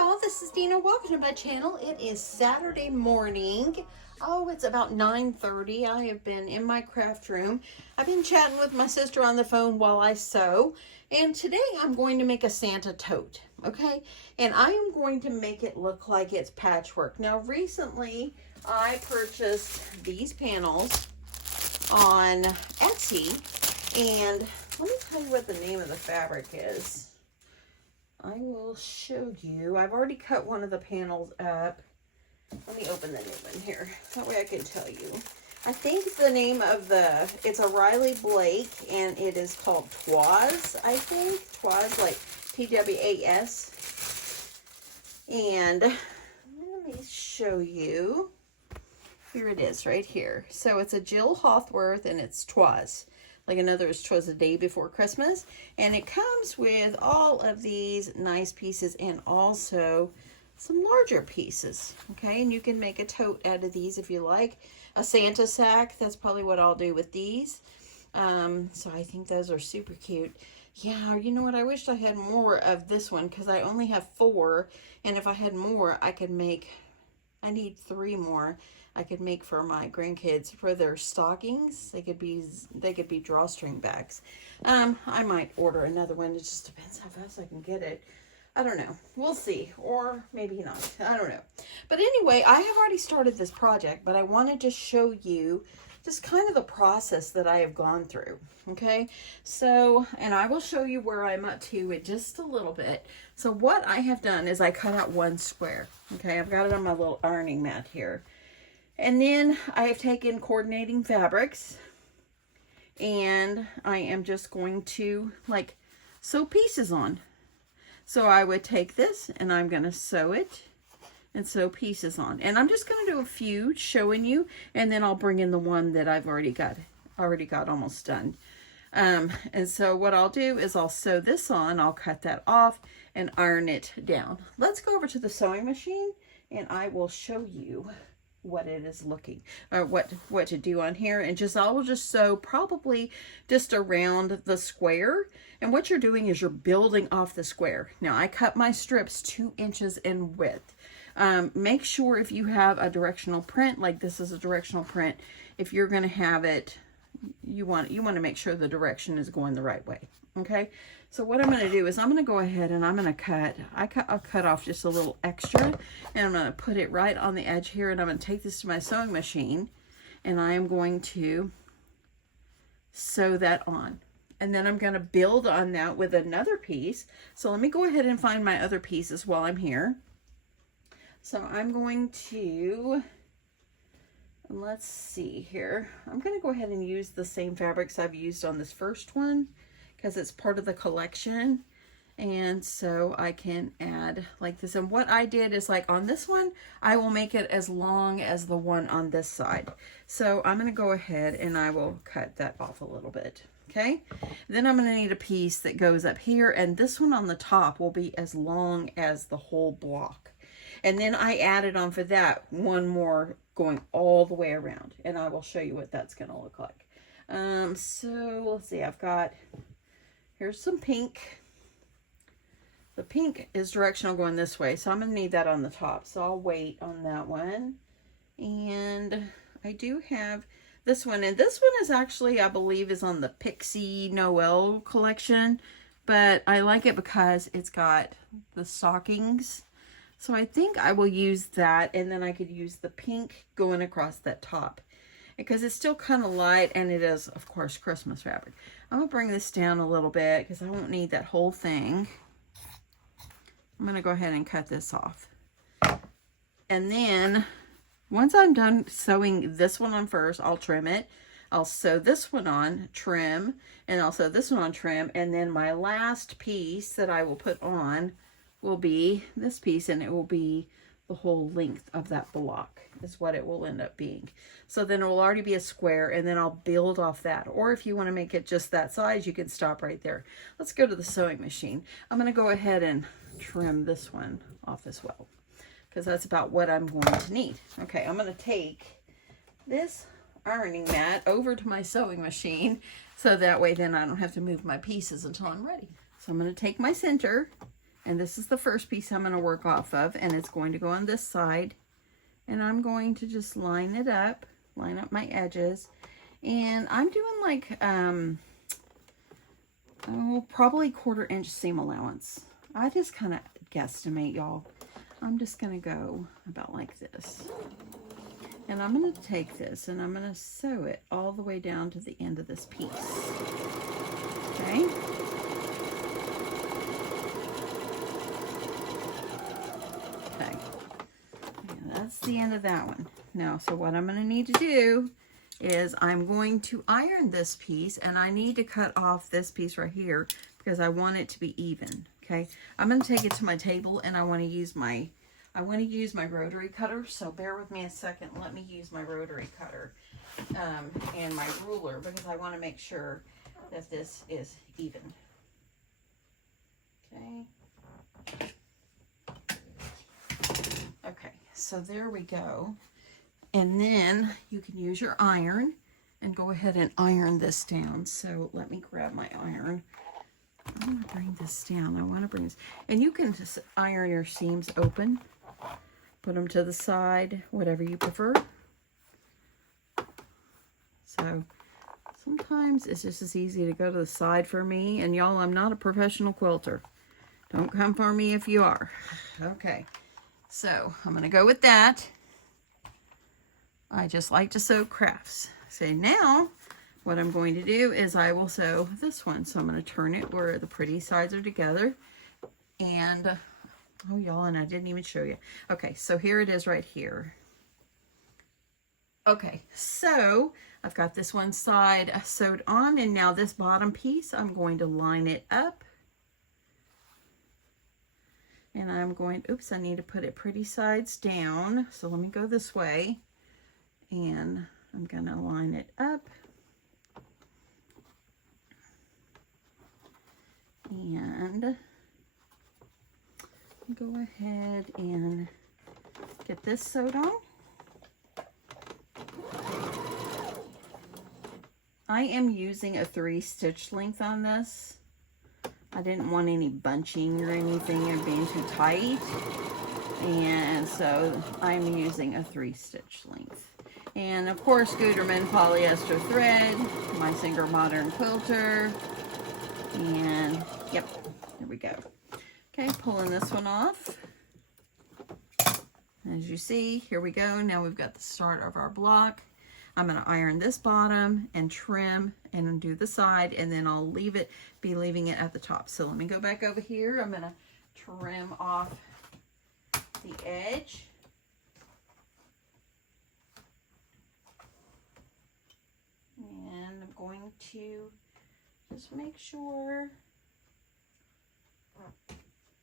y'all, this is Dina. Welcome to my channel. It is Saturday morning. Oh, it's about 9:30. I have been in my craft room. I've been chatting with my sister on the phone while I sew. And today I'm going to make a Santa tote, okay? And I am going to make it look like it's patchwork. Now, recently I purchased these panels on Etsy. And let me tell you what the name of the fabric is. I will show you. I've already cut one of the panels up. Let me open the new one here. That way I can tell you. I think the name of it's a Riley Blake, and it is called Twas, I think. Twas, like T-W-A-S. And let me show you. Here it is right here. So it's a Jill Hawthworth, and it's Twas. Like another is 'Twas the Day Before Christmas. And it comes with all of these nice pieces and also some larger pieces. Okay, and you can make a tote out of these if you like. A Santa sack, that's probably what I'll do with these. So I think those are super cute. Yeah, you know what? I wish I had more of this one because I only have 4. And if I had more, I could make, I need 3 more. I could make for my grandkids for their stockings. They could be drawstring bags. I might order another one. It just depends how fast I can get it. I don't know. We'll see. Or maybe not. I don't know. But anyway, I have already started this project, but I wanted to show you just kind of the process that I have gone through. Okay. So, and I will show you where I'm up to in just a little bit. So what I have done is I cut out 1 square. Okay. I've got it on my little ironing mat here. And then I have taken coordinating fabrics and I am just going to like sew pieces on. So I would take this and I'm going to sew it and sew pieces on. And I'm just going to do a few showing you, and then I'll bring in the one that I've already got almost done. And so what I'll do is I'll sew this on, I'll cut that off and iron it down. Let's go over to the sewing machine and I will show you what it is looking, or what to do on here. And I will just sew probably just around the square. And what you're doing is you're building off the square. Now I cut my strips 2 inches in width. Make sure if you have a directional print, like this is a directional print, if you're going to have it, you want to make sure the direction is going the right way. Okay, so what I'm going to do is I'm going to go ahead and I'm going to cut. I'll cut off just a little extra, and I'm going to put it right on the edge here, and I'm going to take this to my sewing machine, and I am going to sew that on. And then I'm going to build on that with another piece. So let me go ahead and find my other pieces while I'm here. So I'm going to, let's see here. I'm going to go ahead and use the same fabrics I've used on this first one, because it's part of the collection. And so I can add like this. And what I did is, like on this one, I will make it as long as the one on this side. So I'm going to go ahead and I will cut that off a little bit. Okay. Then I'm going to need a piece that goes up here, and this one on the top will be as long as the whole block. And then I added on for that 1 more going all the way around, and I will show you what that's going to look like. So let's see, here's some pink. The pink is directional going this way, so I'm going to need that on the top. So I'll wait on that one. And I do have this one, and this one is actually, I believe, is on the Pixie Noel collection, but I like it because it's got the stockings. So I think I will use that, and then I could use the pink going across that top, because it's still kind of light, and it is, of course, Christmas fabric. I'm going to bring this down a little bit because I won't need that whole thing. I'm going to go ahead and cut this off. And then once I'm done sewing this one on first, I'll trim it. I'll sew this one on, trim, and I'll sew this one on, trim. And then my last piece that I will put on will be this piece, and it will be the whole length of that block is what it will end up being. So then it will already be a square, and then I'll build off that. Or if you want to make it just that size, you can stop right there. Let's go to the sewing machine. I'm going to go ahead and trim this one off as well, because that's about what I'm going to need. Okay, I'm going to take this ironing mat over to my sewing machine, so that way then I don't have to move my pieces until I'm ready. So I'm going to take my center And this is the first piece I'm going to work off of, and it's going to go on this side. And I'm going to just line it up, line up my edges. And I'm doing like, probably 1/4 inch seam allowance. I just kind of guesstimate, y'all. I'm just going to go about like this. And I'm going to take this and I'm going to sew it all the way down to the end of this piece. Okay. Okay. And that's the end of that one. Now, so what I'm going to need to do is I'm going to iron this piece, and I need to cut off this piece right here because I want it to be even. Okay. I'm going to take it to my table, and I want to use my rotary cutter, so bear with me a second. Let me use my rotary cutter and my ruler because I want to make sure that this is even. Okay. Okay, so there we go. And then you can use your iron and go ahead and iron this down. So let me grab my iron. I want to bring this down. I want to bring this. And you can just iron your seams open. Put them to the side, whatever you prefer. So sometimes it's just as easy to go to the side for me. And y'all, I'm not a professional quilter. Don't come for me if you are. Okay, so I'm going to go with that. I just like to sew crafts. So now what I'm going to do is I will sew this one. So I'm going to turn it where the pretty sides are together. And, oh y'all, and I didn't even show you. Okay, so here it is right here. Okay, so I've got this one side sewed on, and now this bottom piece, I'm going to line it up. And I'm going, oops, I need to put it pretty sides down. So let me go this way. And I'm going to line it up. And go ahead and get this sewed on. I am using a 3-stitch length on this. I didn't want any bunching or anything or being too tight. And so I'm using a 3-stitch length. And of course, Gutermann polyester thread, my Singer Modern Quilter. And yep, there we go. Okay, pulling this one off. As you see, here we go. Now we've got the start of our block. I'm going to iron this bottom and trim and do the side, and then I'll be leaving it at the top. So let me go back over here. I'm going to trim off the edge. And I'm going to just make sure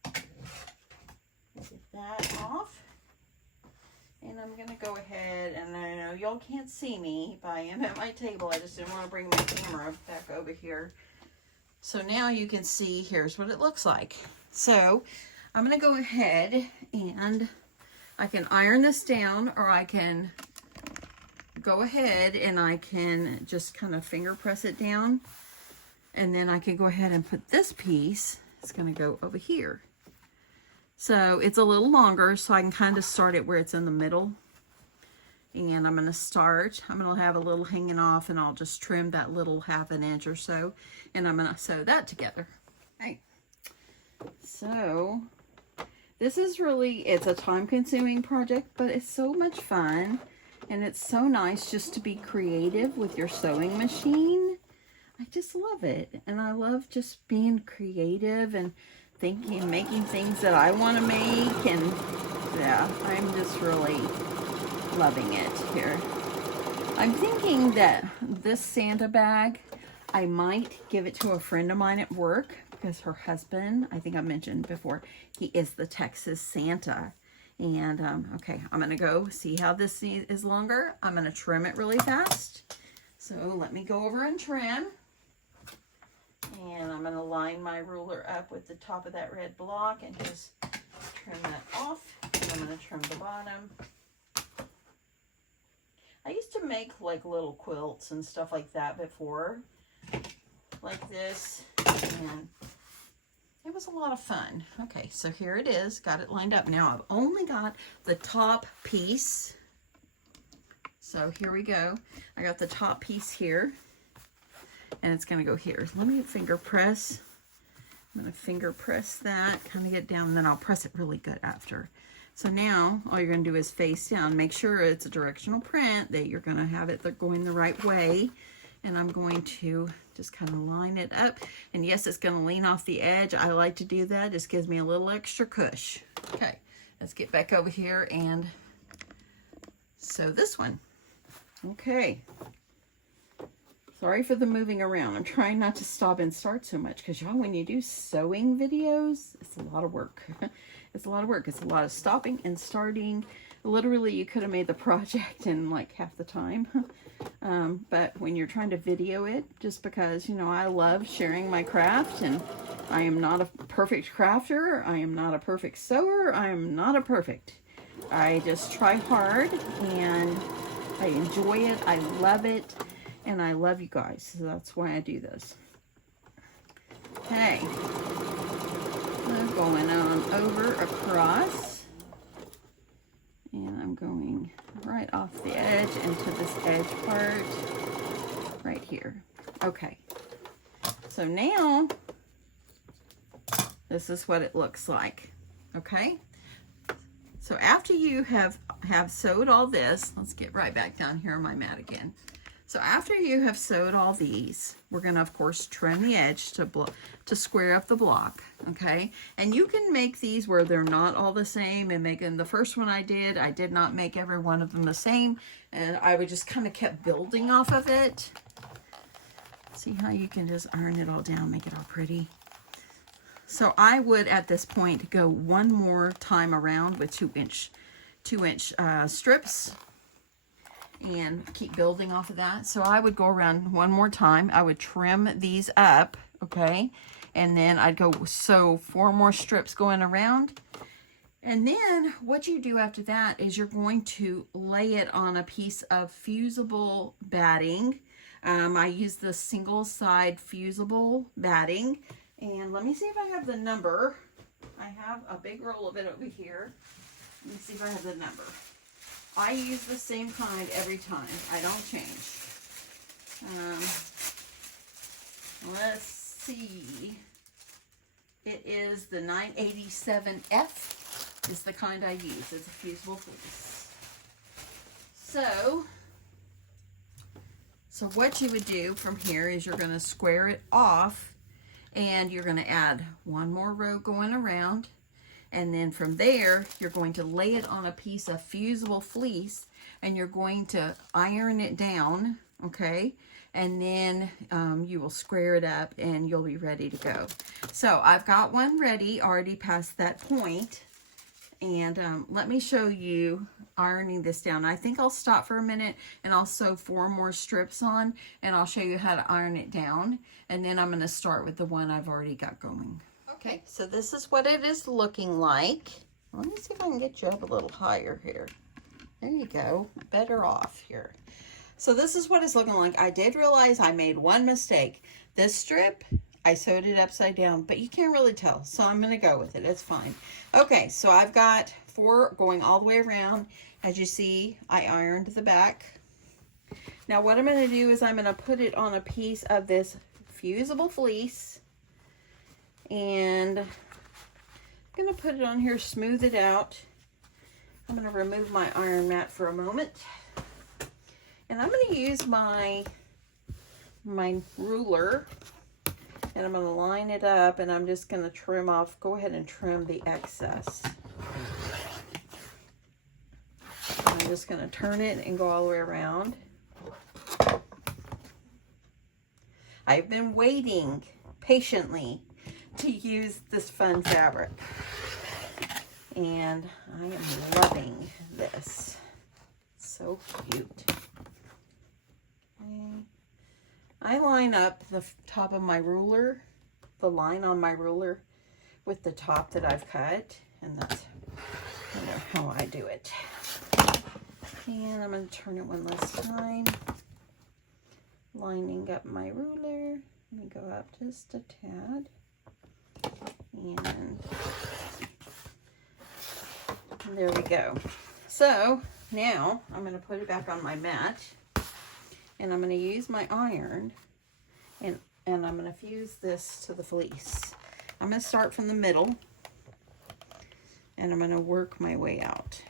get that off. And I'm going to go ahead, and I know y'all can't see me, but I am at my table. I just didn't want to bring my camera back over here. So now you can see, here's what it looks like. So I'm going to go ahead and I can iron this down, or I can go ahead and I can just kind of finger press it down. And then I can go ahead and put this piece, it's going to go over here. So it's a little longer, so I can kind of start it where it's in the middle. And I'm going to have a little hanging off, and I'll just trim that little 1/2 inch or so. And I'm going to sew that together. Okay. So this is it's a time-consuming project, but it's so much fun. And it's so nice just to be creative with your sewing machine. I just love it. And I love just being creative and thinking, making things that I want to make. And yeah, I'm just really loving it here. I'm thinking that this Santa bag, I might give it to a friend of mine at work, because her husband, I think I mentioned before, he is the Texas Santa. And okay, I'm going to go see how this is longer. I'm going to trim it really fast. So let me go over and trim. And I'm going to line my ruler up with the top of that red block and just trim that off. And I'm going to trim the bottom. I used to make like little quilts and stuff like that before. Like this. And it was a lot of fun. Okay, so here it is. Got it lined up. Now I've only got the top piece. So here we go. I got the top piece here. And it's going to go here. Let me finger press. I'm going to finger press that. Kind of get down. And then I'll press it really good after. So now all you're going to do is face down. Make sure it's a directional print. That you're going to have it going the right way. And I'm going to just kind of line it up. And yes, it's going to lean off the edge. I like to do that. Just gives me a little extra cush. Okay, let's get back over here and sew this one. Okay. Sorry for the moving around. I'm trying not to stop and start so much because y'all, when you do sewing videos, it's a lot of work. It's a lot of work. It's a lot of stopping and starting. Literally, you could have made the project in like half the time. But when you're trying to video it, just because, you know, I love sharing my craft, and I am not a perfect crafter. I am not a perfect sewer. I am not a perfect. I just try hard and I enjoy it. I love it. And I love you guys. So that's why I do this. Okay. I'm going on over across. And I'm going right off the edge into this edge part right here. Okay. So now, this is what it looks like. Okay. So after you have sewed all this, let's get right back down here on my mat again. So after you have sewed all these, we're going to, of course, trim the edge to square up the block, okay? And you can make these where they're not all the same. And making the first one I did not make every one of them the same. And I would just kind of kept building off of it. See how you can just iron it all down, make it all pretty. So I would, at this point, go one more time around with 2-inch strips. And keep building off of that. So I would go around one more time. I would trim these up, okay? And then I'd go sew 4 more strips going around. And then what you do after that is you're going to lay it on a piece of fusible batting. I use the single side fusible batting. And let me see if I have the number. I have a big roll of it over here. Let me see if I have the number. I use the same kind every time. I don't change. Let's see. It is the 987F is the kind I use. It's a fusible fleece. So what you would do from here is you're going to square it off, and you're going to add one more row going around. And then from there, you're going to lay it on a piece of fusible fleece, and you're going to iron it down, okay? And then you will square it up, and you'll be ready to go. So I've got one ready, already past that point. And let me show you ironing this down. I think I'll stop for a minute, and I'll sew 4 more strips on, and I'll show you how to iron it down. And then I'm going to start with the one I've already got going. Okay, so this is what it is looking like. Let me see if I can get you up a little higher here. There you go. Better off here. So this is what it's looking like. I did realize I made one mistake. This strip, I sewed it upside down, but you can't really tell. So I'm going to go with it. It's fine. Okay, so I've got 4 going all the way around. As you see, I ironed the back. Now what I'm going to do is I'm going to put it on a piece of this fusible fleece. And I'm going to put it on here, smooth it out. I'm going to remove my iron mat for a moment. And I'm going to use my ruler. And I'm going to line it up, and I'm just going to trim off. Go ahead and trim the excess. I'm just going to turn it and go all the way around. I've been waiting patiently to use this fun fabric, and I am loving this. So cute. Okay. I line up the top of my ruler, the line on my ruler, with the top that I've cut, and that's how I do it. And I'm going to turn it one last time, lining up my ruler. Let me go up just a tad. And there we go. So now I'm going to put it back on my mat, and I'm going to use my iron, and I'm going to fuse this to the fleece. I'm going to start from the middle, and I'm going to work my way out.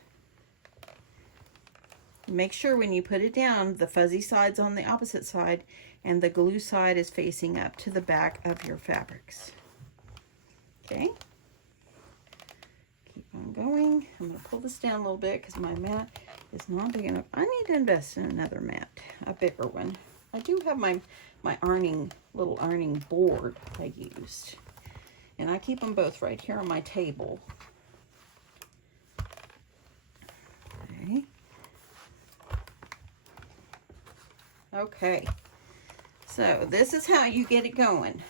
Make sure when you put it down, the fuzzy side's on the opposite side and the glue side is facing up to the back of your fabrics. Okay. Keep on going. I'm going to pull this down a little bit because my mat is not big enough. I need to invest in another mat, a bigger one. I do have my little ironing board I used. And I keep them both right here on my table. Okay. Okay, so this is how you get it going.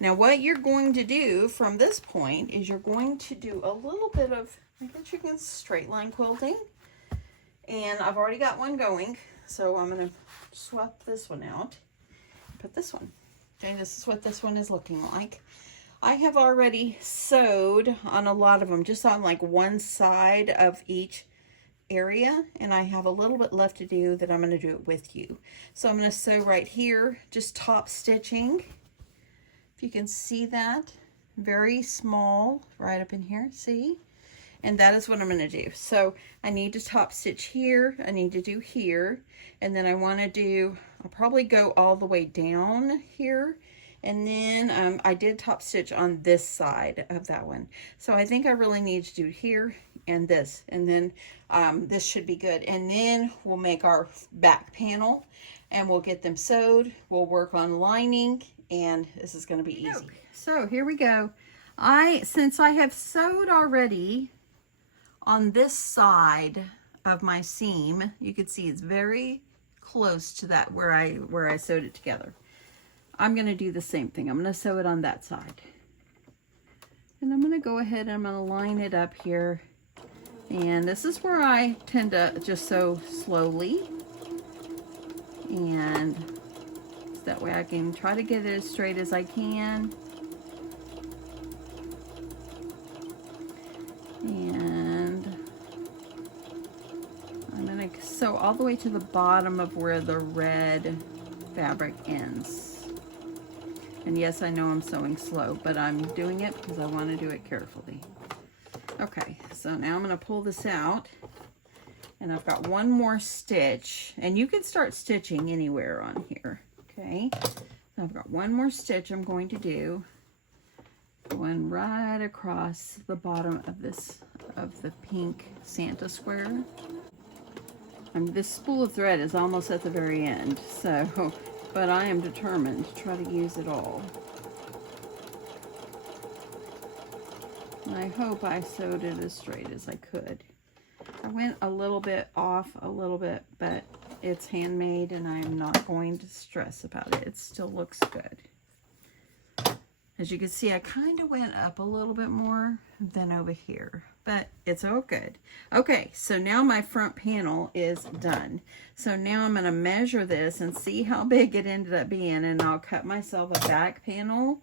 Now what you're going to do from this point is you're going to do a little bit of, I guess you can straight line quilting. And I've already got one going, so I'm going to swap this one out and put this one. Okay, this is what this one is looking like. I have already sewed on a lot of them, just on like one side of each area, and I have a little bit left to do that I'm going to do it with you. So I'm going to sew right here, just top stitching. If you can see that, very small right up in here, see? And that is what I'm going to do. So I need to top stitch here, I need to do here, and then I want to do, I'll probably go all the way down here. And then I did top stitch on this side of that one. So I think I really need to do here and this. And then this should be good. And then we'll make our back panel and we'll get them sewed. We'll work on lining, and this is going to be easy. So here we go. Since I have sewed already on this side of my seam, you can see it's very close to that where I sewed it together. I'm going to do the same thing. I'm going to sew it on that side. And I'm going to go ahead and I'm going to line it up here. And this is where I tend to just sew slowly. And that way I can try to get it as straight as I can. And I'm going to sew all the way to the bottom of where the red fabric ends. And yes, I know I'm sewing slow, but I'm doing it because I want to do it carefully. Okay, so now I'm going to pull this out, and I've got one more stitch, and you can start stitching anywhere on here. Okay, so I've got one more stitch I'm going to do, going right across the bottom of the pink Santa square. This spool of thread is almost at the very end, so. But I am determined to try to use it all. And I hope I sewed it as straight as I could. I went a little bit off a little bit, but it's handmade and I'm not going to stress about it. It still looks good. As you can see, I kind of went up a little bit more than over here, but it's all good. Okay, so now my front panel is done. So now I'm going to measure this and see how big it ended up being, and I'll cut myself a back panel,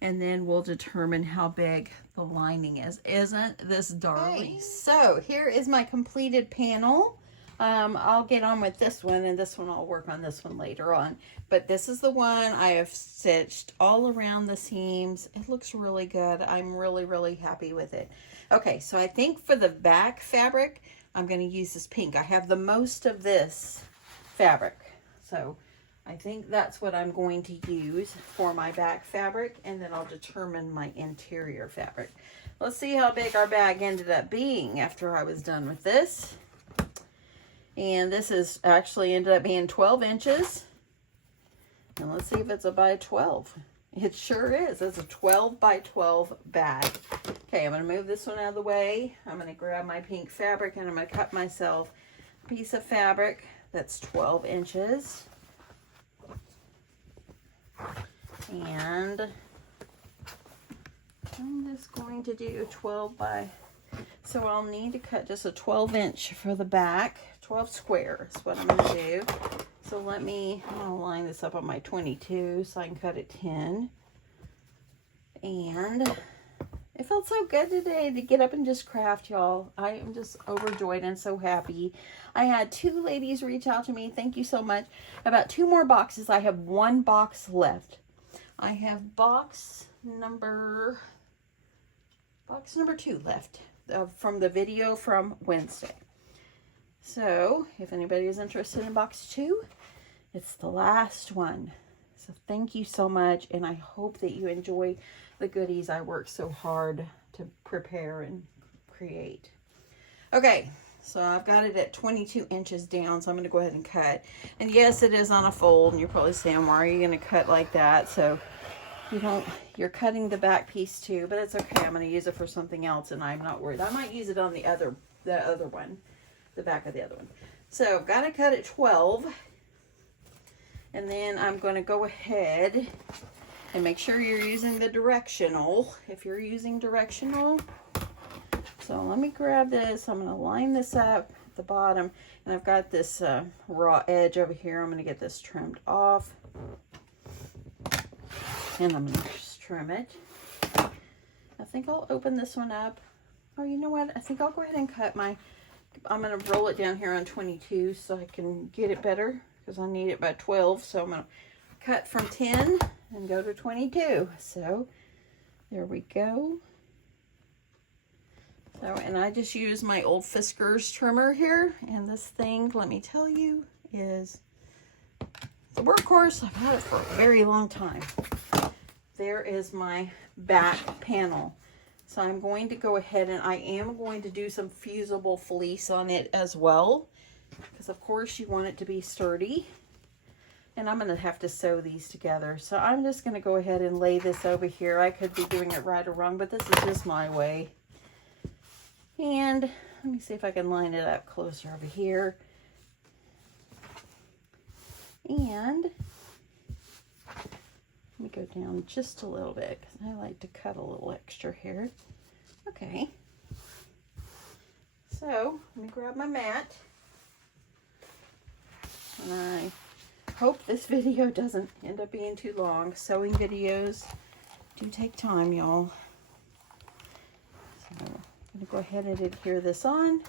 and then we'll determine how big the lining is. Isn't this darling? Okay, so here is my completed panel. I'll get on with this one, and this one I'll work on this one later on. But this is the one I have stitched all around the seams. It looks really good. I'm really, really happy with it. Okay, so I think for the back fabric, I'm going to use this pink. I have the most of this fabric. So I think that's what I'm going to use for my back fabric, and then I'll determine my interior fabric. Let's see how big our bag ended up being after I was done with this. And this is actually ended up being 12 inches. And let's see if it's a by 12. It sure is. It's a 12 by 12 bag. Okay, I'm going to move this one out of the way. I'm going to grab my pink fabric and I'm going to cut myself a piece of fabric that's 12 inches. And I'm just going to do 12 by... So I'll need to cut just a 12 inch for the back. 12 square is what I'm going to do. So I'm going to line this up on my 22 so I can cut it 10. And It felt so good today to get up and just craft, y'all. I am just overjoyed and so happy. I had 2 ladies reach out to me. Thank you so much. About 2 more boxes. I have 1 box left. I have box number 2 left from the video from Wednesday. So if anybody is interested in box 2, it's the last one. So thank you so much, and I hope that you enjoy the goodies I worked so hard to prepare and create. Okay, so I've got it at 22 inches down, so I'm going to go ahead and cut. And yes, it is on a fold, and you're probably saying, why are you going to cut like that? So you're cutting the back piece too, but it's okay. I'm going to use it for something else, and I'm not worried. I might use it on the other one, the back of the other one. So I've got to cut at 12, and then I'm going to go ahead and make sure you're using the directional, if you're using directional. So let me grab this. I'm going to line this up at the bottom, and I've got this raw edge over here. I'm going to get this trimmed off, and I'm going to just trim it. I think I'll open this one up. Oh, you know what? I think I'll go ahead and cut I'm going to roll it down here on 22 so I can get it better, because I need it by 12. So I'm going to cut from 10 and go to 22. So there we go. So, and I just use my old Fiskars trimmer here, and this thing, let me tell you, is the workhorse. I've had it for a very long time. There is my back panel. So I'm going to go ahead, and I am going to do some fusible fleece on it as well, because of course you want it to be sturdy. And I'm going to have to sew these together. So I'm just going to go ahead and lay this over here. I could be doing it right or wrong, but this is just my way. And let me see if I can line it up closer over here. And let me go down just a little bit, because I like to cut a little extra here. Okay. So let me grab my mat. And I hope this video doesn't end up being too long. Sewing videos do take time, y'all. So I'm going to go ahead and adhere this on.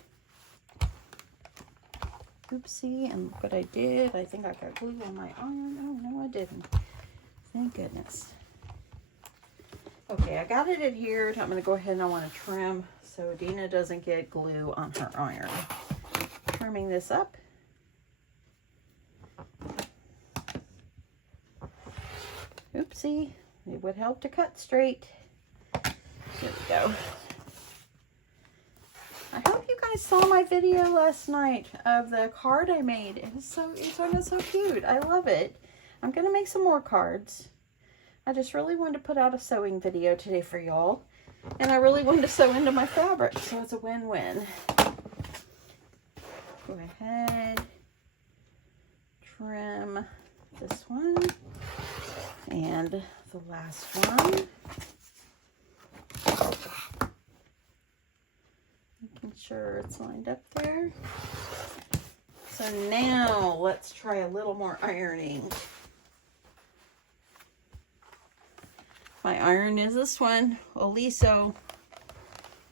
Oopsie, and look what I did. I think I got glue on my iron. Oh, no, I didn't. Thank goodness. Okay, I got it adhered. I'm going to go ahead and I want to trim so Dina doesn't get glue on her iron. Trimming this up. Oopsie, it would help to cut straight. There we go. I hope you guys saw my video last night of the card I made. It turned out so cute. I love it. I'm going to make some more cards. I just really wanted to put out a sewing video today for y'all. And I really wanted to sew into my fabric, so it's a win-win. Go ahead. Trim this one. And the last one. Making sure it's lined up there. So now let's try a little more ironing. My iron is this one, Oliso.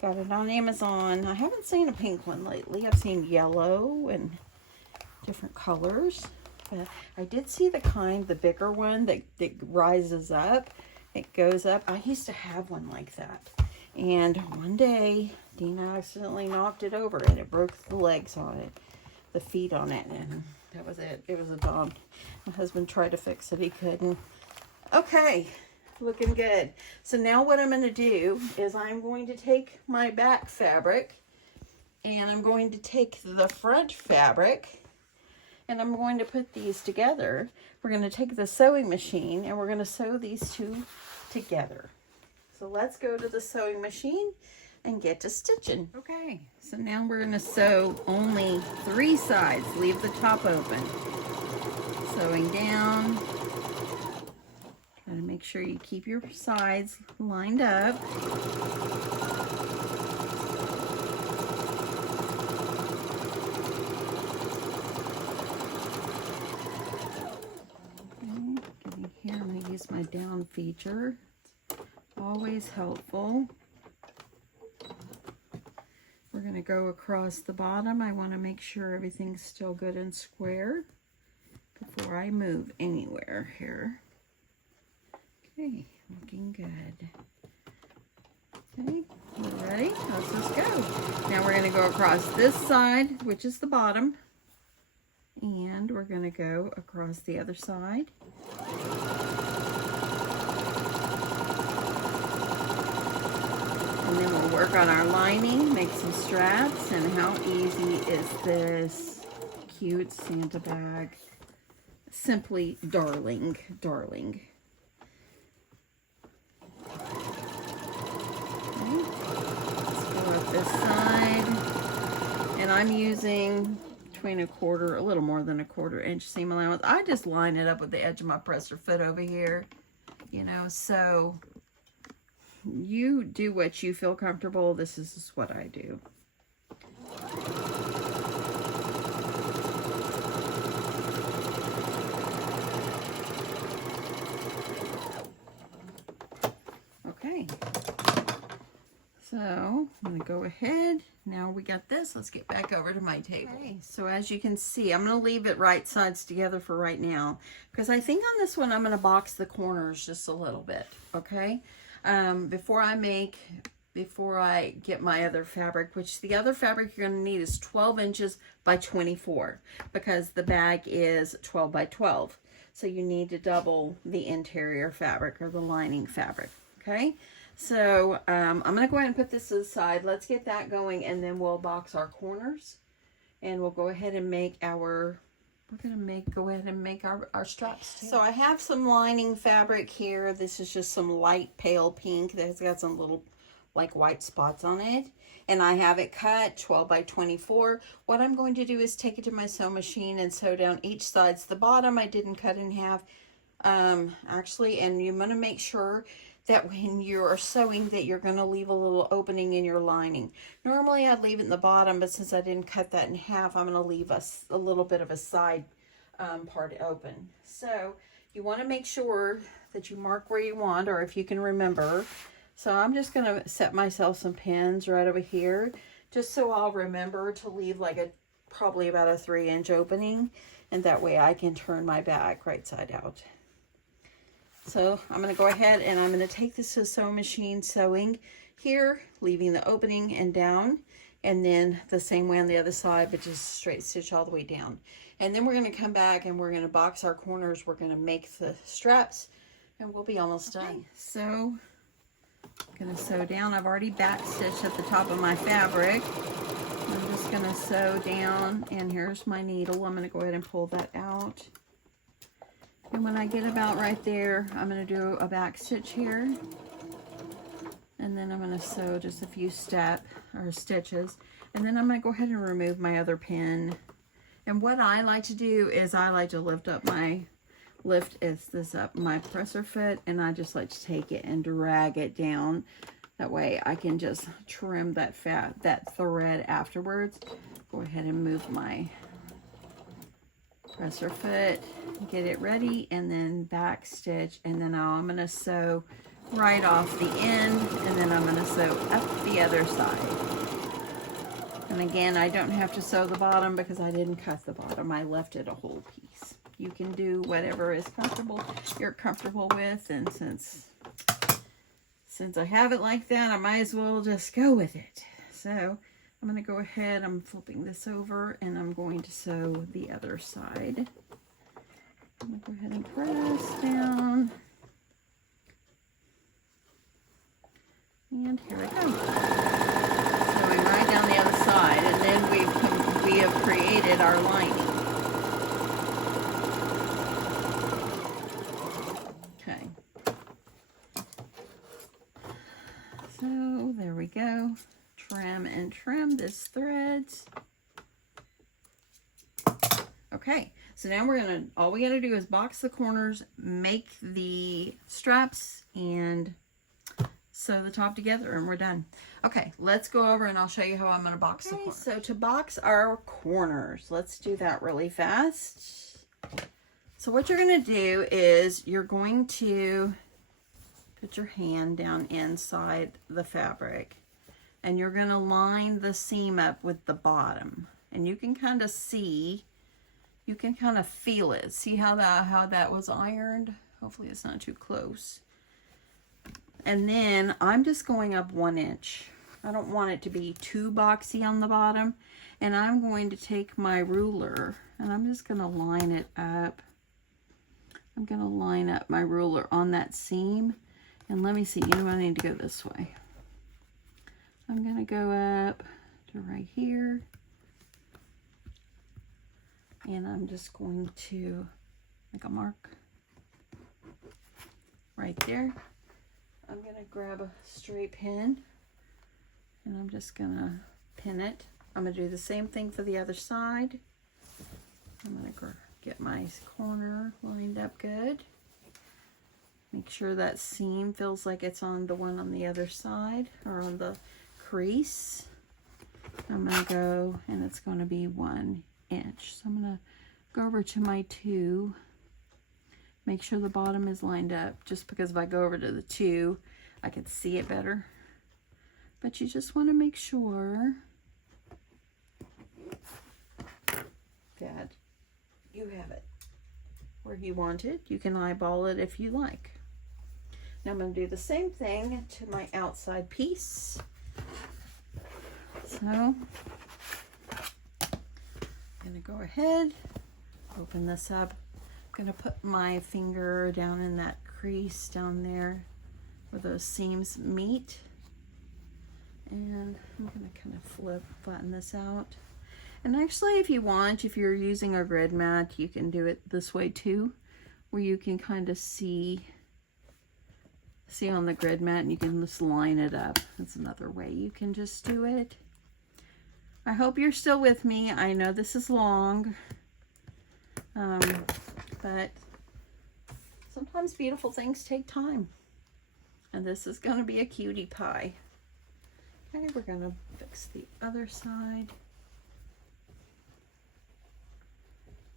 Got it on Amazon. I haven't seen a pink one lately. I've seen yellow and different colors. But I did see the bigger one that rises up. It goes up. I used to have one like that. And one day, Dina accidentally knocked it over and it broke the legs on it, the feet on it, and that was it. It was a bomb. My husband tried to fix it. He couldn't. Okay, looking good. So now what I'm going to do is I'm going to take my back fabric and I'm going to take the front fabric and I'm going to put these together. We're going to take the sewing machine and we're going to sew these two together. So let's go to the sewing machine and get to stitching. Okay, so now we're going to sew only 3 sides. Leave the top open. Sewing down. Try to make sure you keep your sides lined up. Okay, getting here, I'm going to use my down feature. It's always helpful. going to go across the bottom. I want to make sure everything's still good and square before I move anywhere here. Okay, looking good. Okay, we're ready. Let's just go. Now we're going to go across this side, which is the bottom, and we're going to go across the other side. And then we'll work on our lining, make some straps, and how easy is this cute Santa bag? Simply darling, darling. Okay. Let's go up this side. And I'm using between a little more than a 1/4 inch seam allowance. I just line it up with the edge of my presser foot over here, you know, so you do what you feel comfortable. This is just what I do. Okay. So I'm going to go ahead. Now we got this. Let's get back over to my table. Okay. So as you can see, I'm going to leave it right sides together for right now, because I think on this one I'm going to box the corners just a little bit. Okay. Before I get my other fabric, which the other fabric you're going to need is 12 inches by 24, because the bag is 12 by 12. So you need to double the interior fabric or the lining fabric. Okay. So I'm going to go ahead and put this to the side. Let's get that going, and then we'll box our corners, and we'll go ahead and make our go ahead and make our straps too. So I have some lining fabric here. This is just some light pale pink that's got some little like white spots on it, and I have it cut 12 by 24. What I'm going to do is take it to my sewing machine and sew down each side. The bottom I didn't cut in half actually, and you want to make sure that when you're sewing that you're going to leave a little opening in your lining. Normally I'd leave it in the bottom, but since I didn't cut that in half, I'm going to leave a little bit of a side part open. So you want to make sure that you mark where you want, or if you can remember. So I'm just going to set myself some pins right over here, just so I'll remember to leave like probably about a 3-inch opening, and that way I can turn my bag right side out. So I'm going to go ahead and I'm going to take this to the sewing machine, sewing here, leaving the opening and down, and then the same way on the other side, but just straight stitch all the way down. And then we're going to come back and we're going to box our corners. We're going to make the straps, and we'll be almost done. Okay. So I'm going to sew down. I've already back stitched at the top of my fabric. I'm just going to sew down, and here's my needle. I'm going to go ahead and pull that out. And when I get about right there, I'm going to do a back stitch here. And then I'm going to sew just a few stitches. And then I'm going to go ahead and remove my other pin. And what I like to do is I like to lift up my presser foot, and I just like to take it and drag it down. That way I can just trim that thread afterwards. Go ahead and move my presser foot, get it ready, and then back stitch, and then I'm going to sew right off the end, and then I'm going to sew up the other side. And again, I don't have to sew the bottom because I didn't cut the bottom. I left it a whole piece. You can do whatever is you're comfortable with, and since I have it like that, I might as well just go with it. So I'm going to go ahead, I'm flipping this over, and I'm going to sew the other side. I'm going to go ahead and press down. And here we go. Sewing right down the other side, and then we have created our lining. Okay. So there we go. Trim and trim this threads. Okay, so now all we gotta do is box the corners, make the straps, and sew the top together, and we're done. Okay, let's go over and I'll show you how I'm gonna box the corners. So to box our corners, let's do that really fast. So what you're gonna do is you're going to put your hand down inside the fabric. and you're going to line the seam up with the bottom. And you can kind of see, you can kind of feel it. See how that was ironed? Hopefully it's not too close. And then I'm just going up 1 inch. I don't want it to be too boxy on the bottom. And I'm going to take my ruler and I'm just going to line it up. I'm going to line up my ruler on that seam. And let me see, you know, I need to go this way. I'm going to go up to right here. And I'm just going to make a mark right there. I'm going to grab a straight pin and I'm just going to pin it. I'm going to do the same thing for the other side. I'm going to get my corner lined up good. Make sure that seam feels like it's on the one on the other side or on the crease. I'm going to go, and it's going to be 1 inch. So I'm going to go over to my 2. Make sure the bottom is lined up, just because if I go over to the 2, I can see it better. But you just want to make sure that you have it where you want it. You can eyeball it if you like. Now I'm going to do the same thing to my outside piece. So I'm going to go ahead, open this up. I'm going to put my finger down in that crease down there where those seams meet. And I'm going to kind of flatten this out. And actually, if you want, if you're using a grid mat, you can do it this way too, where you can kind of see on the grid mat and you can just line it up. That's another way you can just do it. I hope you're still with me. I know this is long. But sometimes beautiful things take time. And this is going to be a cutie pie. Okay, we're going to fix the other side.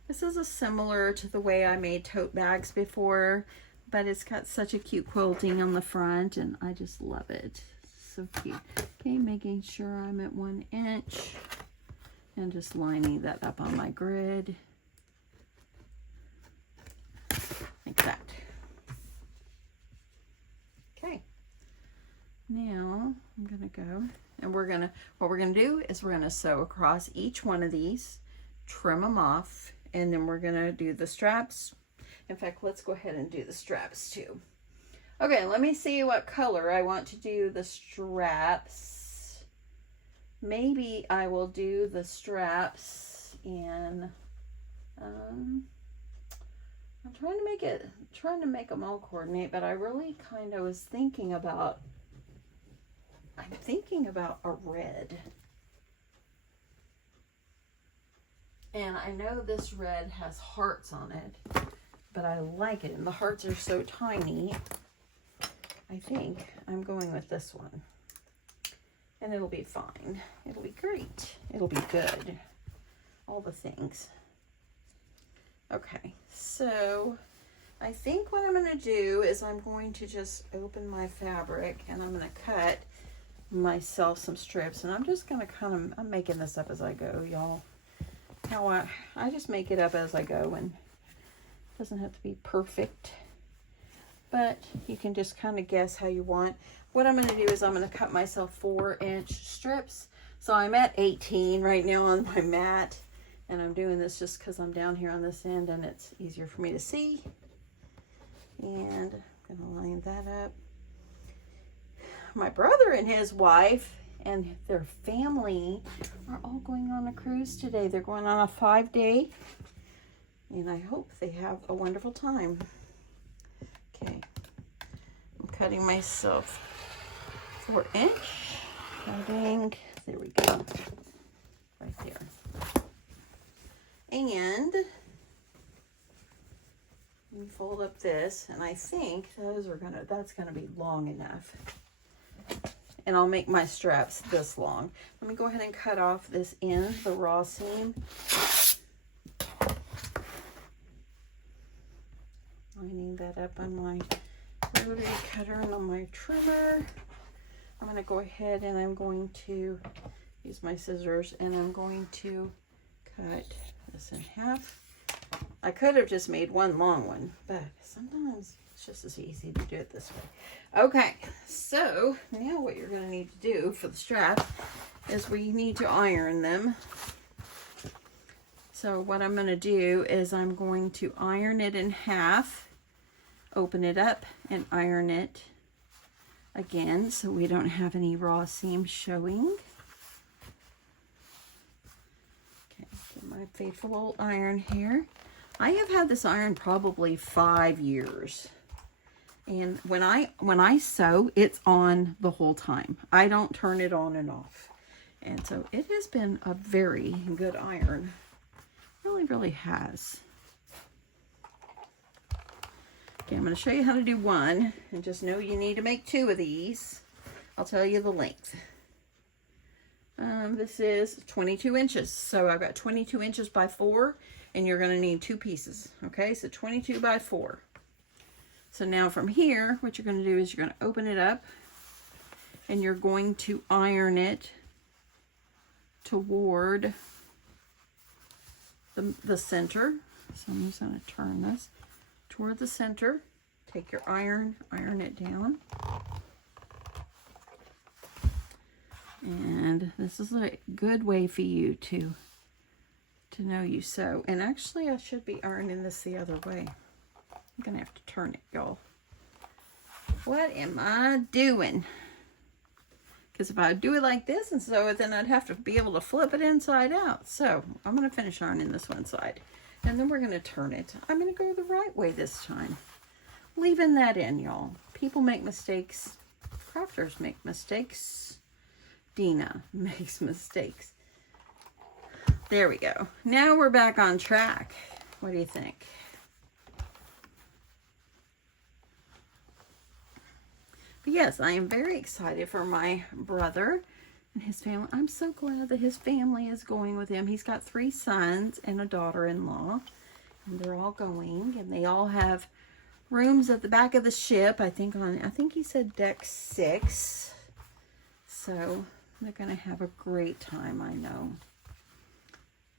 This is similar to the way I made tote bags before, but it's got such a cute quilting on the front, and I just love it. So cute. Okay, making sure I'm at 1 inch and just lining that up on my grid. Like that. Okay. Now I'm gonna go and what we're gonna do is we're gonna sew across each one of these, trim them off, and then we're gonna do the straps. In fact, let's go ahead and do the straps too. Okay, let me see what color I want to do the straps. Maybe I will do the straps in I'm trying to make them all coordinate, but I really kind of was thinking about, I'm thinking about a red. And I know this red has hearts on it, but I like it, and the hearts are so tiny. I think I'm going with this one. And it'll be fine. It'll be great. It'll be good. All the things. Okay, so I think what I'm going to do is I'm going to just open my fabric and I'm going to cut myself some strips, and I'm just going to I'm making this up as I go, y'all. How I just make it up as I go, and it doesn't have to be perfect, but you can just kind of guess how you want. What I'm going to do is I'm going to cut myself 4-inch strips. So I'm at 18 right now on my mat. And I'm doing this just because I'm down here on this end and it's easier for me to see. And I'm going to line that up. My brother and his wife and their family are all going on a cruise today. They're going on a 5-day. And I hope they have a wonderful time. Okay. I'm cutting myself 4-inch. Cutting. There we go. Right there. And we fold up this, and I think that's gonna be long enough. And I'll make my straps this long. Let me go ahead and cut off this end, the raw seam. Lining that up on my rotary cutter and on my trimmer. I'm to go ahead and I'm going to use my scissors and I'm going to cut this in half. I could have just made one long one, but sometimes it's just as easy to do it this way. Okay, so now what you're going to need to do for the strap is we need to iron them. So what I'm going to do is I'm going to iron it in half, open it up, and iron it again so we don't have any raw seams showing. Okay, get my faithful old iron here. I have had this iron probably 5 years. And when I sew, it's on the whole time. I don't turn it on and off. And so it has been a very good iron. Really, really has. Okay, I'm going to show you how to do one. And just know you need to make 2 of these. I'll tell you the length. This is 22 inches. So I've got 22 inches by 4. And you're going to need 2 pieces. Okay, so 22 by 4. So now from here, what you're going to do is you're going to open it up. And you're going to iron it toward the center. So I'm just going to turn this toward the center. Take your iron it down. And this is a good way for you to know you sew. And actually I should be ironing this the other way. I'm gonna have to turn it, y'all. What am I doing? Because if I do it like this and sew it, then I'd have to be able to flip it inside out. So I'm gonna finish ironing this one side. And then we're gonna turn it. I'm gonna go the right way this time. Leaving that in, y'all. People make mistakes. Crafters make mistakes. Dina makes mistakes. There we go. Now we're back on track. What do you think? But yes, I am very excited for my brother and his family. I'm so glad that his family is going with him. He's got 3 sons and a daughter-in-law. And they're all going. And they all have rooms at the back of the ship. I think he said deck 6. So they're going to have a great time, I know.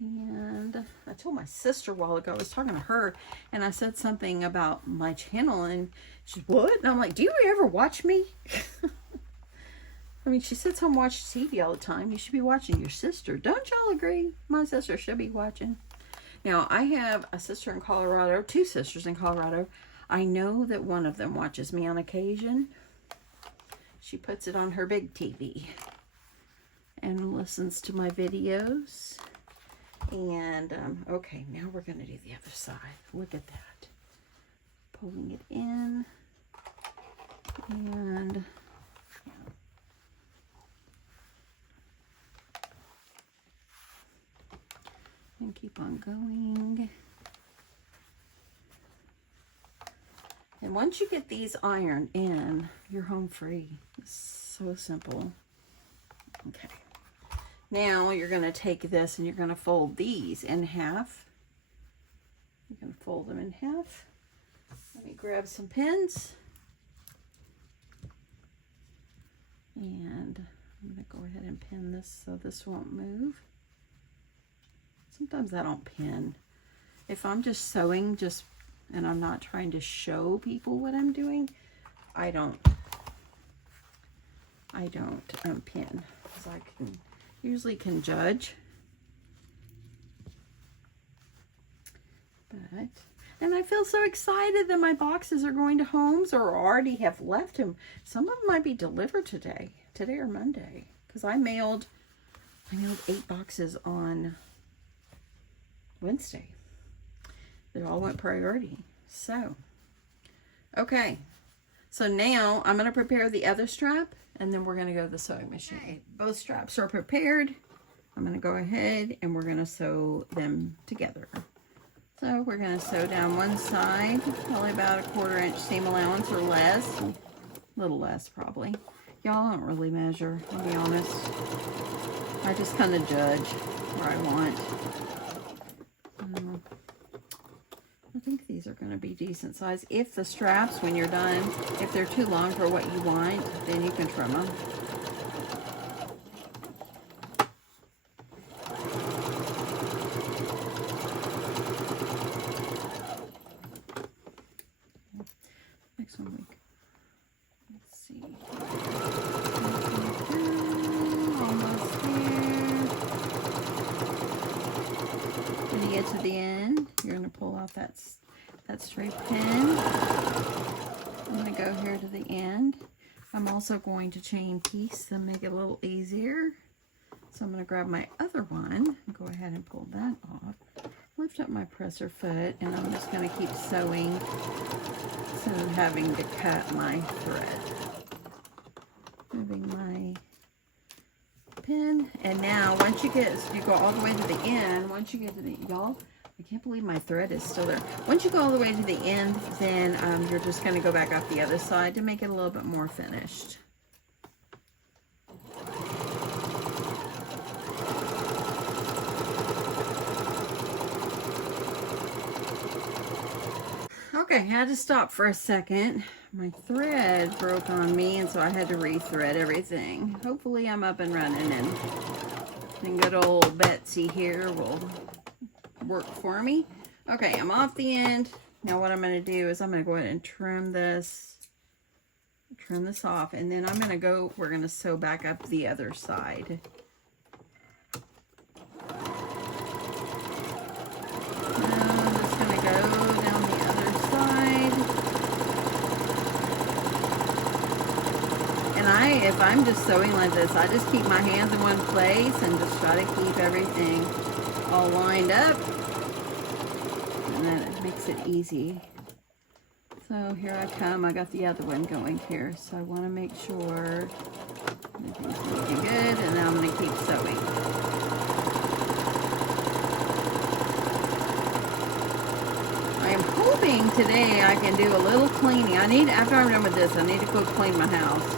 And I told my sister a while ago, I was talking to her, and I said something about my channel, and she's, what? And I'm like, do you ever watch me? I mean, she sits home and watches TV all the time. You should be watching your sister. Don't y'all agree? My sister should be watching. Now, I have a sister in Colorado, 2 sisters in Colorado. I know that one of them watches me on occasion. She puts it on her big TV and listens to my videos. And, okay, now we're going to do the other side. Look at that. Pulling it in. And, yeah. And keep on going. And once you get these ironed in, you're home free. It's so simple. Okay. Now you're going to take this and you're going to fold these in half. You can fold them in half. Let me grab some pins. And I'm going to go ahead and pin this so this won't move. Sometimes I don't pin. If I'm just sewing, and I'm not trying to show people what I'm doing, I don't pin, because I usually can judge. And I feel so excited that my boxes are going to homes or already have left them. Some of them might be delivered today or Monday, because I mailed 8 boxes on Wednesday. They all went priority. So, okay. So now I'm going to prepare the other strap, and then we're going to go to the sewing machine. Okay, both straps are prepared. I'm going to go ahead and we're going to sew them together. So we're going to sew down one side, probably about a 1/4 inch seam allowance or less. A little less probably. Y'all don't really measure, I'll be honest. I just kind of judge where I want. I think these are going to be decent size. If the straps, when you're done, if they're too long for what you want, then you can trim them. that straight pin. I'm going to go here to the end. I'm also going to chain piece to make it a little easier. So I'm going to grab my other one and go ahead and pull that off. Lift up my presser foot, and I'm just going to keep sewing instead of having to cut my thread. Moving my pin, and now once you go all the way to the end, once you get to the, y'all, I can't believe my thread is still there. Once you go all the way to the end, then you're just going to go back up the other side to make it a little bit more finished. Okay, I had to stop for a second. My thread broke on me, and so I had to re-thread everything. Hopefully I'm up and running, and good old Betsy here will work for me. Okay, I'm off the end. Now what I'm going to do is I'm going to go ahead and trim this off, and then we're going to sew back up the other side. If I'm just sewing like this, I just keep my hands in one place and just try to keep everything all lined up, and then it makes it easy. So here I come. I got the other one going here, so I want to make sure everything's looking good, and then I'm going to keep sewing. I am hoping today I can do a little cleaning. After I'm done with this, I need to go clean my house.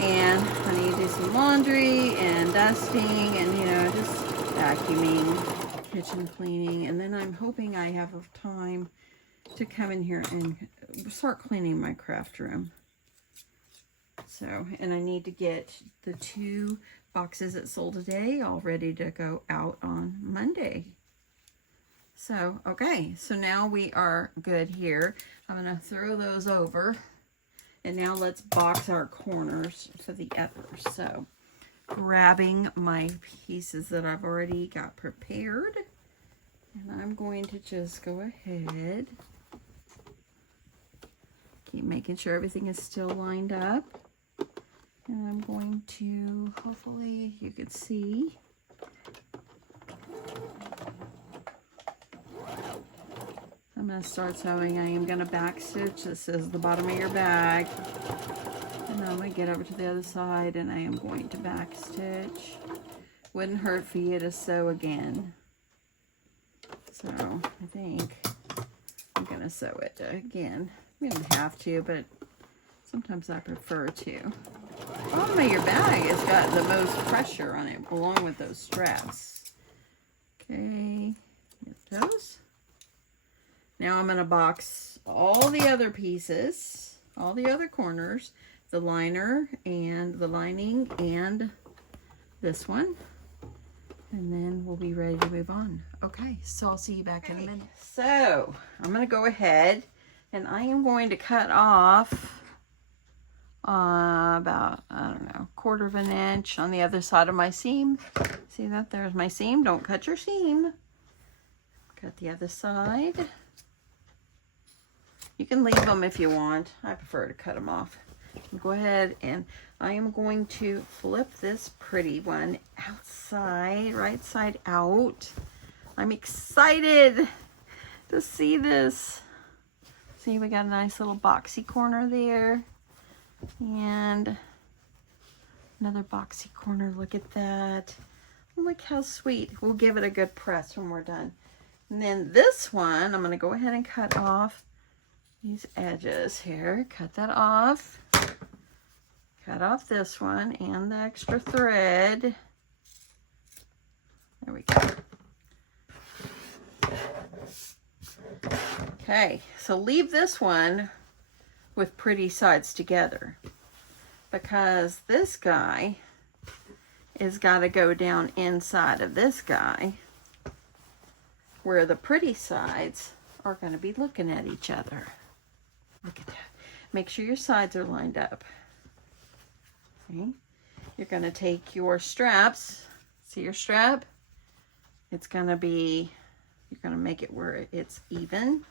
And I need to do some laundry and dusting and, you know, just vacuuming, kitchen cleaning. And then I'm hoping I have time to come in here and start cleaning my craft room. So, and I need to get the 2 boxes that sold today all ready to go out on Monday. So, okay, so now we are good here. I'm going to throw those over. And now let's box our corners for the others. So, grabbing my pieces that I've already got prepared. And I'm going to just go ahead. Keep making sure everything is still lined up. And I'm going to, hopefully you can see. I'm going to start sewing. I am going to back stitch. This is the bottom of your bag. And I'm going to get over to the other side, and I am going to back stitch. Wouldn't hurt for you to sew again. So I think I'm going to sew it again. You don't have to, but sometimes I prefer to. The bottom of your bag has got the most pressure on it, along with those straps. Okay, get those. Now I'm going to box all the other pieces, all the other corners, the liner and the lining and this one. And then we'll be ready to move on. Okay, so I'll see you back in a minute. So I'm going to go ahead and I am going to cut off about, I don't know, 1/4 of an inch on the other side of my seam. See that? There's my seam. Don't cut your seam. Cut the other side. You can leave them if you want. I prefer to cut them off. Go ahead, and I am going to flip this pretty one outside, right side out. I'm excited to see this. See, we got a nice little boxy corner there. And another boxy corner. Look at that. Look how sweet. We'll give it a good press when we're done. And then this one, I'm going to go ahead and cut off these edges here. Cut that off. Cut off this one and the extra thread. There we go. Okay, so leave this one with pretty sides together, because this guy is got to go down inside of this guy, where the pretty sides are going to be looking at each other. Look at that. Make sure your sides are lined up. Okay. You're going to take your straps. See your strap? It's going to be you're going to make it where it's even.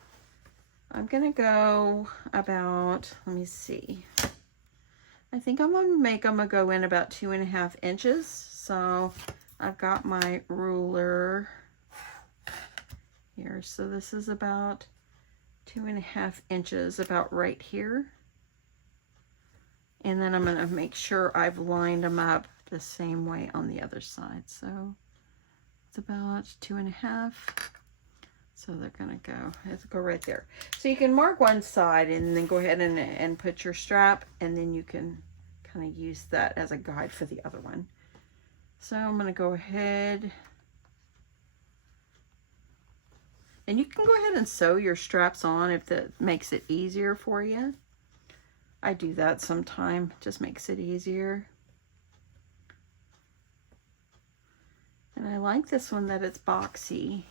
I'm going to go about, let me see. I think I'm going to go in about 2.5 inches. So I've got my ruler here. So this is about 2.5 inches, about right here. And then I'm going to make sure I've lined them up the same way on the other side. So it's about 2.5. So they're going to go right there. So you can mark one side and then go ahead and put your strap, and then you can kind of use that as a guide for the other one. So I'm going to go ahead, and you can go ahead and sew your straps on if that makes it easier for you. I do that sometime, just makes it easier. And I like this one that it's boxy.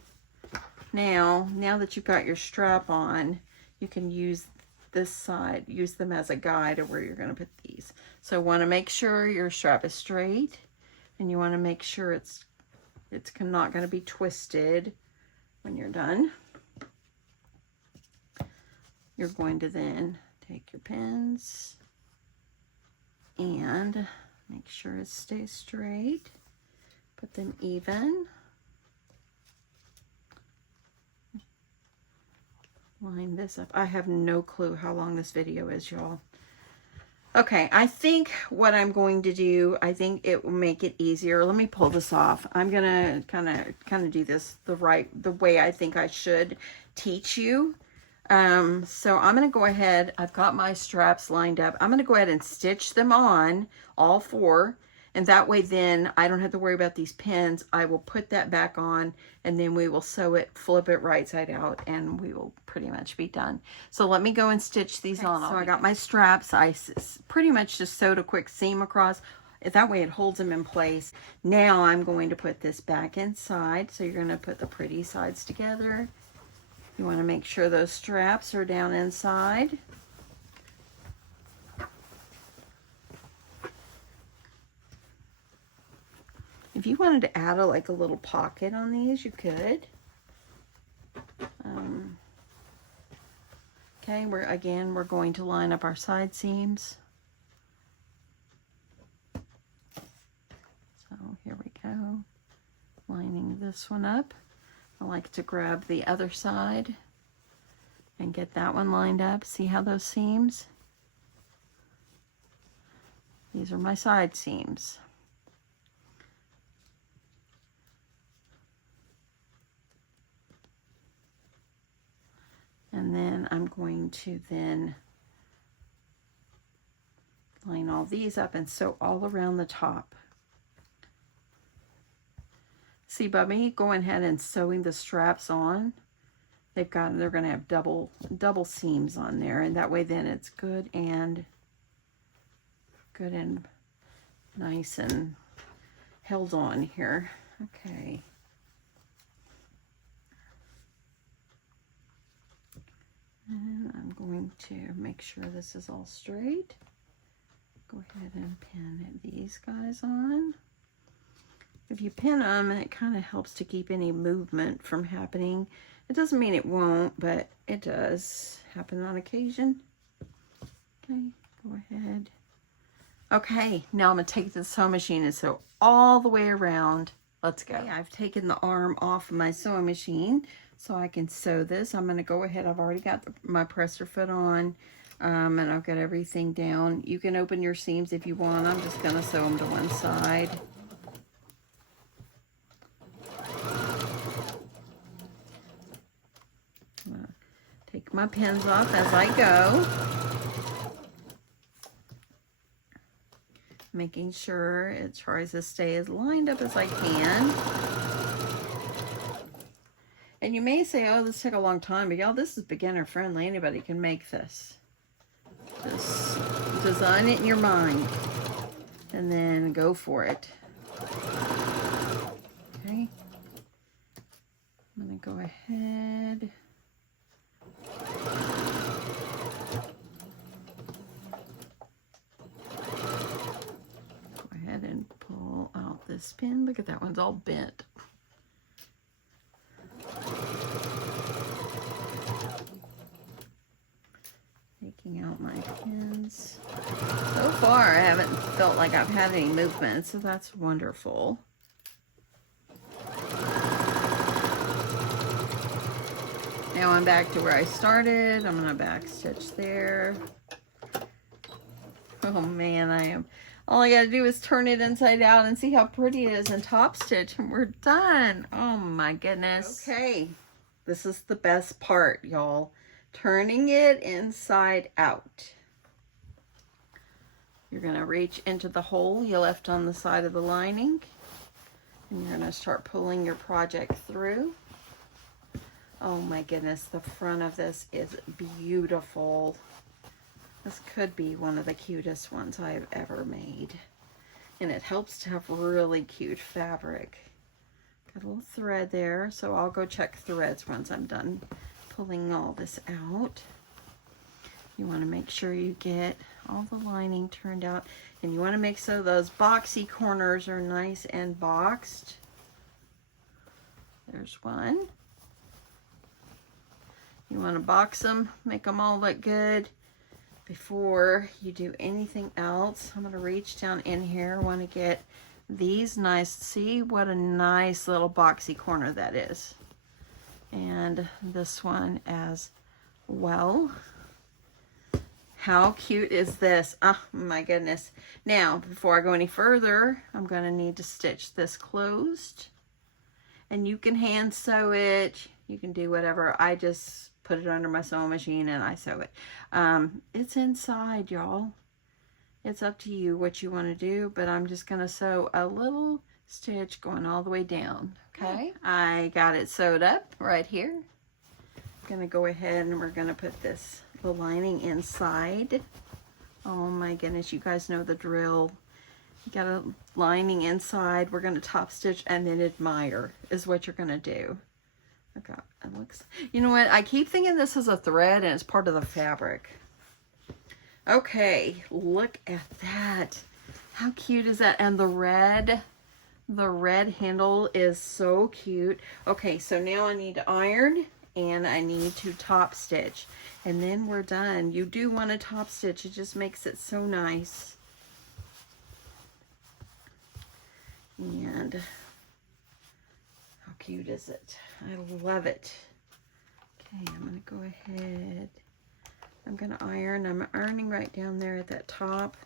Now that you've got your strap on, you can use this side, use them as a guide of where you're going to put these. So want to make sure your strap is straight, and you want to make sure it's not going to be twisted when you're done. You're going to then take your pins and make sure it stays straight. Put them even. Line this up. I have no clue how long this video is, y'all. Okay, I think what I'm going to do, I think it will make it easier. Let me pull this off. I'm gonna kind of do this the way I think I should teach you. So I'm gonna go ahead. I've got my straps lined up. I'm gonna go ahead and stitch them on, all 4. And that way then I don't have to worry about these pins. I will put that back on, and then we will sew it, flip it right side out, and we will pretty much be done. So let me go and stitch these on. So I got my straps. I pretty much just sewed a quick seam across. That way it holds them in place. Now I'm going to put this back inside. So you're going to put the pretty sides together. You want to make sure those straps are down inside. If you wanted to add a little pocket on these, you could. Okay, we're going to line up our side seams. So here we go, lining this one up. I like to grab the other side and get that one lined up. See how those seams? These are my side seams. And then I'm going to then line all these up and sew all around the top. See, by me going ahead and sewing the straps on, they're going to have double seams on there, and that way then it's good and nice and held on here. Okay. And I'm going to make sure this is all straight. Go ahead and pin these guys on. If you pin them, it kind of helps to keep any movement from happening. It doesn't mean it won't, but it does happen on occasion. Okay, go ahead. Okay, now I'm going to take the sewing machine and sew all the way around. Let's go. Okay, I've taken the arm off of my sewing machine so I can sew this. I'm going to go ahead. I've already got my presser foot on, and I've got everything down. You can open your seams if you want. I'm just going to sew them to one side. I'm going to take my pins off as I go, making sure it tries to stay as lined up as I can. And you may say, oh, this took a long time, but y'all, this is beginner friendly. Anybody can make this. Just design it in your mind and then go for it. Okay. I'm going to go ahead. Go ahead and pull out this pin. Look at that one's all bent. Taking out my pins. So far, I haven't felt like I've had any movement, so that's wonderful. Now I'm back to where I started. I'm going to back stitch there. Oh man, I am. All I got to do is turn it inside out and see how pretty it is and top stitch, and we're done. Oh my goodness. Okay, this is the best part, y'all. Turning it inside out. You're going to reach into the hole you left on the side of the lining, and you're going to start pulling your project through. Oh my goodness, the front of this is beautiful. This could be one of the cutest ones I've ever made. And it helps to have really cute fabric. Got a little thread there, so I'll go check threads once I'm done pulling all this out. You want to make sure you get all the lining turned out, and you want to make so those boxy corners are nice and boxed. There's one. You want to box them, make them all look good before you do anything else. I'm going to reach down in here. I want to get these nice. See what a nice little boxy corner that is. And this one as well. How cute is this? Oh my goodness. Now, before I go any further, I'm going to need to stitch this closed. And you can hand sew it. You can do whatever. I just put it under my sewing machine and I sew it. It's inside, y'all. It's up to you what you want to do, but I'm just going to sew a little stitch going all the way down. Okay, I got it sewed up right here. I'm going to go ahead and we're going to put the lining inside. Oh my goodness, you guys know the drill. You got a lining inside. We're going to top stitch and then admire is what you're going to do. Okay, it looks, you know what, I keep thinking this is a thread and it's part of the fabric. Okay, look at that. How cute is that? And the red handle is so cute. Okay, so now I need to iron and I need to top stitch, and then we're done. You do want to top stitch, it just makes it so nice. And how cute is it? I love it. Okay, I'm going to go ahead. I'm going to iron. I'm ironing right down there at that top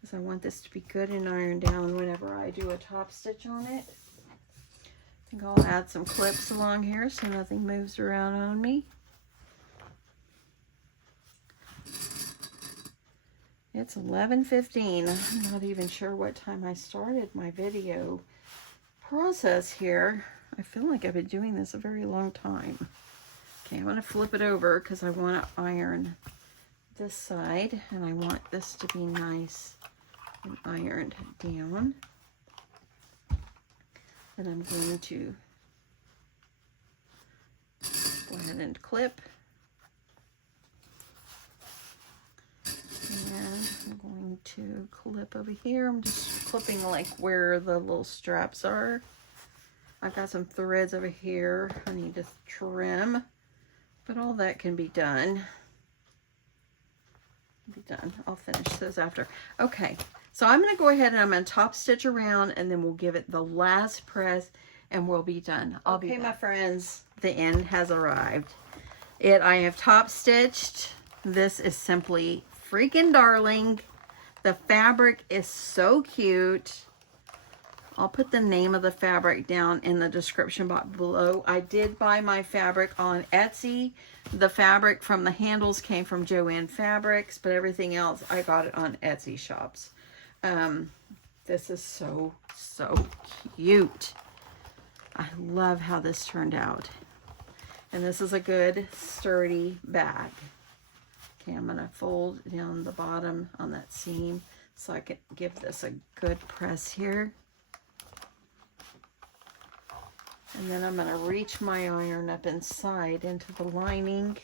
because I want this to be good and ironed down whenever I do a top stitch on it. I think I'll add some clips along here so nothing moves around on me. It's 11:15. I'm not even sure what time I started my video process here. I feel like I've been doing this a very long time. Okay, I'm going to flip it over because I want to iron this side and I want this to be nice and ironed down. And I'm going to go ahead and clip. And I'm going to clip over here. I'm just clipping like where the little straps are. I've got some threads over here I need to trim, but all that can be done. I'll finish those after. Okay, so I'm going to go ahead and I'm going to top stitch around and then we'll give it the last press and we'll be done. Okay, my friends, the end has arrived. I have top stitched. This is simply freaking darling. The fabric is so cute. I'll put the name of the fabric down in the description box below. I did buy my fabric on Etsy. The fabric from the handles came from Joann Fabrics, but everything else I got it on Etsy shops. This is so cute. I love how this turned out. And this is a good sturdy bag. Okay, I'm going to fold down the bottom on that seam so I can give this a good press here. And then I'm going to reach my iron up inside into the lining.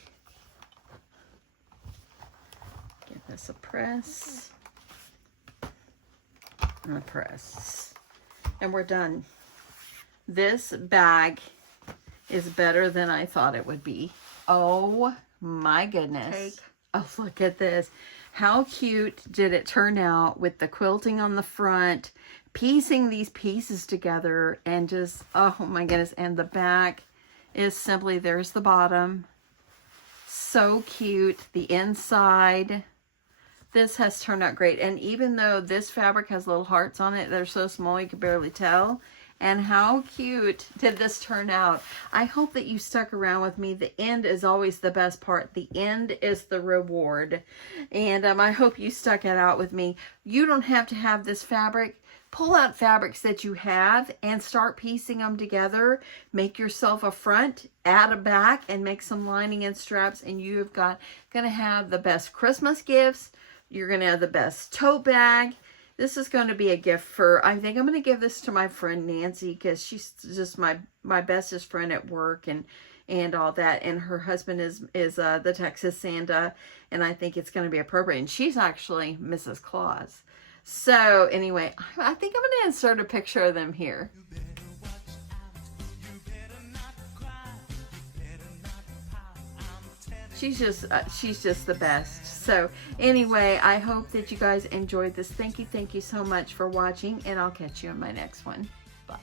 Give this a press. And a press. And we're done. This bag is better than I thought it would be. Oh my goodness. Take Oh, look at this. How cute did it turn out with the quilting on the front, piecing these pieces together, and just, oh my goodness. And the back is simply, there's the bottom. So cute. The inside. This has turned out great. And even though this fabric has little hearts on it, they're so small you can barely tell. And how cute did this turn out? I hope that you stuck around with me. The end is always the best part. The end is the reward. And I hope you stuck it out with me. You don't have to have this fabric. Pull out fabrics that you have and start piecing them together. Make yourself a front, add a back, and make some lining and straps. And you've gonna have the best Christmas gifts. You're going to have the best tote bag. This is going to be a gift for, I think I'm going to give this to my friend Nancy, because she's just my bestest friend at work and all that. And her husband is the Texas Santa, and I think it's going to be appropriate. And she's actually Mrs. Claus. So anyway, I think I'm going to insert a picture of them here. She's just the best. So anyway, I hope that you guys enjoyed this. Thank you so much for watching, and I'll catch you in my next one. Bye.